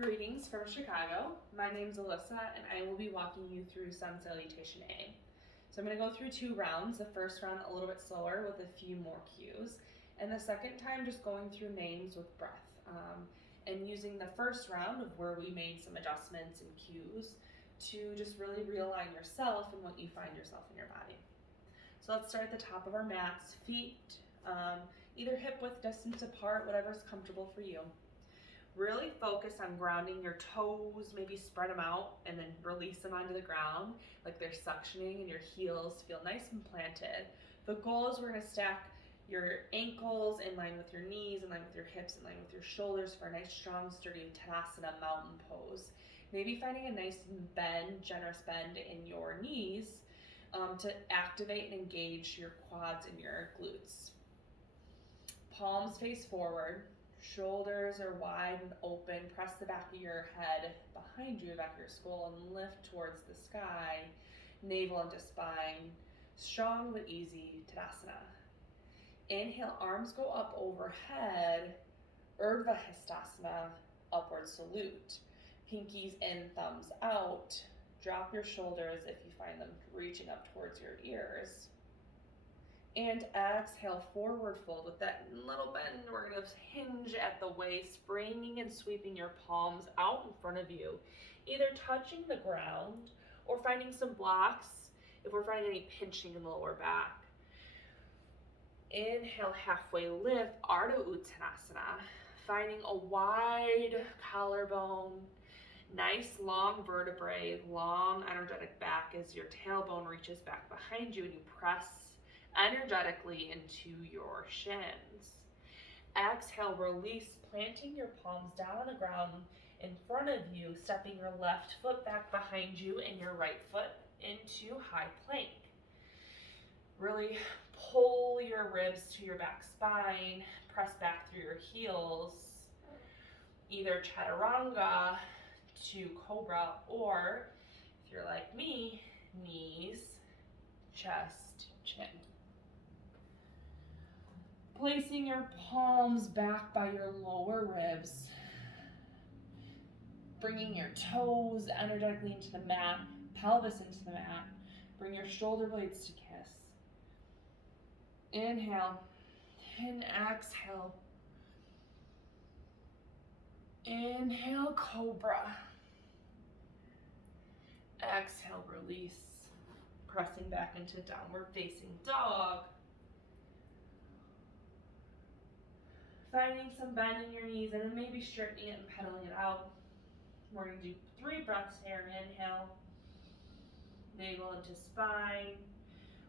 Greetings from Chicago. My name's Alyssa and I will be walking you through Sun Salutation A. So I'm going to go through 2 rounds. The first round a little bit slower with a few more cues, and the second time just going through names with breath, and using the first round of where we made some adjustments and cues to just really realign yourself and what you find yourself in your body. So let's start at the top of our mats, feet either hip width distance apart, whatever's comfortable for you. Really focus on grounding your toes, maybe spread them out and then release them onto the ground like they're suctioning, and your heels feel nice and planted. The goal is we're going to stack your ankles in line with your knees, in line with your hips, in line with your shoulders for a nice strong sturdy Tadasana mountain pose. Maybe finding a nice bend, generous bend in your knees to activate and engage your quads and your glutes. Palms face forward. Shoulders are wide and open. Press the back of your head behind you, back of your skull, and lift towards the sky. Navel into spine. Strong but easy Tadasana. Inhale, arms go up overhead. Urdhva Hastasana, upward salute. Pinkies in, thumbs out. Drop your shoulders if you find them reaching up towards your ears. And exhale, forward fold. With that little bend, we're going to hinge at the waist, bringing and sweeping your palms out in front of you, either touching the ground or finding some blocks if we're finding any pinching in the lower back. Inhale, halfway lift, Ardha Uttanasana, finding a wide collarbone, nice long vertebrae, long energetic back as your tailbone reaches back behind you and you press energetically into your shins. Exhale, release, planting your palms down on the ground in front of you, stepping your left foot back behind you and your right foot into high plank. Really pull your ribs to your back spine, press back through your heels, either chaturanga to cobra, or if you're like me, knees, chest, chin. Placing your palms back by your lower ribs, bringing your toes energetically into the mat, pelvis into the mat. Bring your shoulder blades to kiss. Inhale and exhale. Inhale, cobra. Exhale, release. Pressing back into downward facing dog. Finding some bend in your knees and then maybe straightening it and pedaling it out. We're going to do 3 breaths here. Inhale, navel into spine.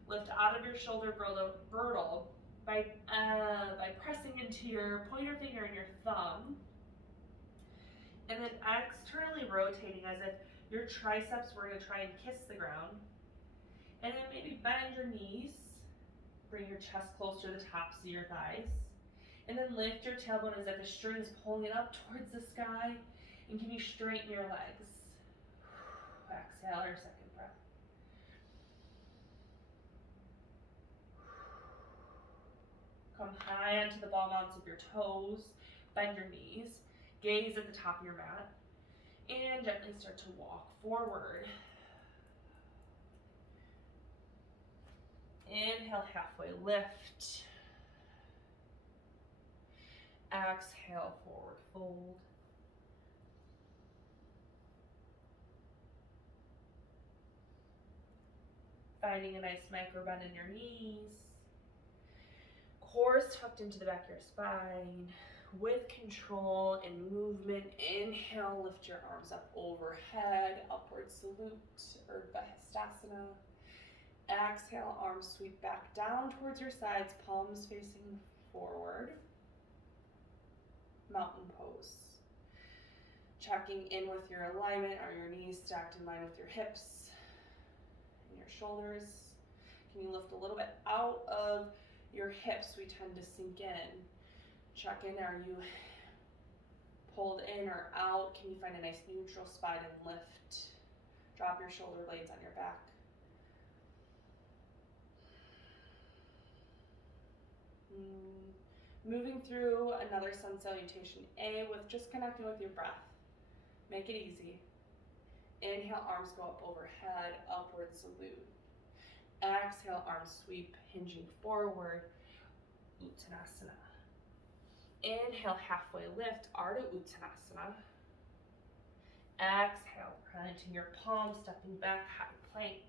Lift out of your shoulder girdle by pressing into your pointer finger and your thumb. And then externally rotating as if your triceps were going to try and kiss the ground. And then maybe bend your knees. Bring your chest closer to the tops of your thighs. And then lift your tailbone as if a string is pulling it up towards the sky. And can you straighten your legs? Exhale, your second breath. Come high onto the ball mounts of your toes. Bend your knees. Gaze at the top of your mat. And gently start to walk forward. Inhale, halfway lift. Exhale, forward fold. Finding a nice micro bend in your knees. Core is tucked into the back of your spine. With control and movement, inhale, lift your arms up overhead, upward salute, Urdhva Hastasana. Exhale, arms sweep back down towards your sides, palms facing forward. Mountain pose. Checking in with your alignment. Are your knees stacked in line with your hips and your shoulders? Can you lift a little bit out of your hips? We tend to sink in. Check in. Are you pulled in or out? Can you find a nice neutral spine and lift? Drop your shoulder blades on your back. Moving through another Sun Salutation A with just connecting with your breath. Make it easy. Inhale, arms go up overhead, upward salute. Exhale, arms sweep, hinging forward, Uttanasana. Inhale, halfway lift, Ardha Uttanasana. Exhale, planting your palms, stepping back, high plank.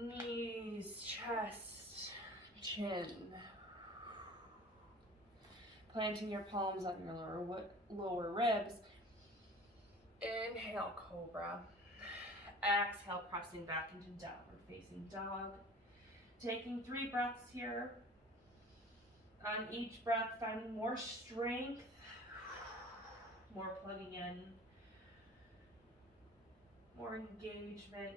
Knees, chest, chin. Planting your palms on your lower ribs. Inhale, cobra. Exhale, pressing back into downward facing dog. Taking 3 breaths here. On each breath, finding more strength, more plugging in, more engagement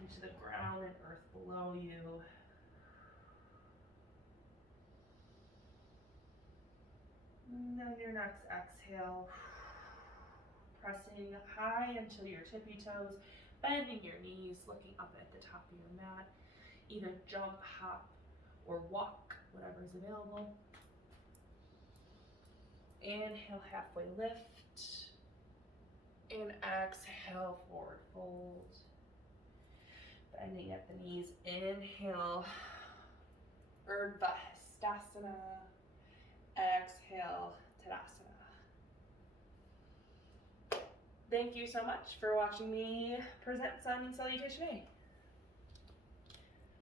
into the ground and earth below you. And then your next exhale, pressing high until your tippy toes, bending your knees, looking up at the top of your mat. Either jump, hop, or walk, whatever is available. Inhale, halfway lift. And exhale, forward fold. Bending at the knees. Inhale, Urdhva Hastasana. Exhale, Tadasana. Thank you so much for watching me present Sun Salutation A.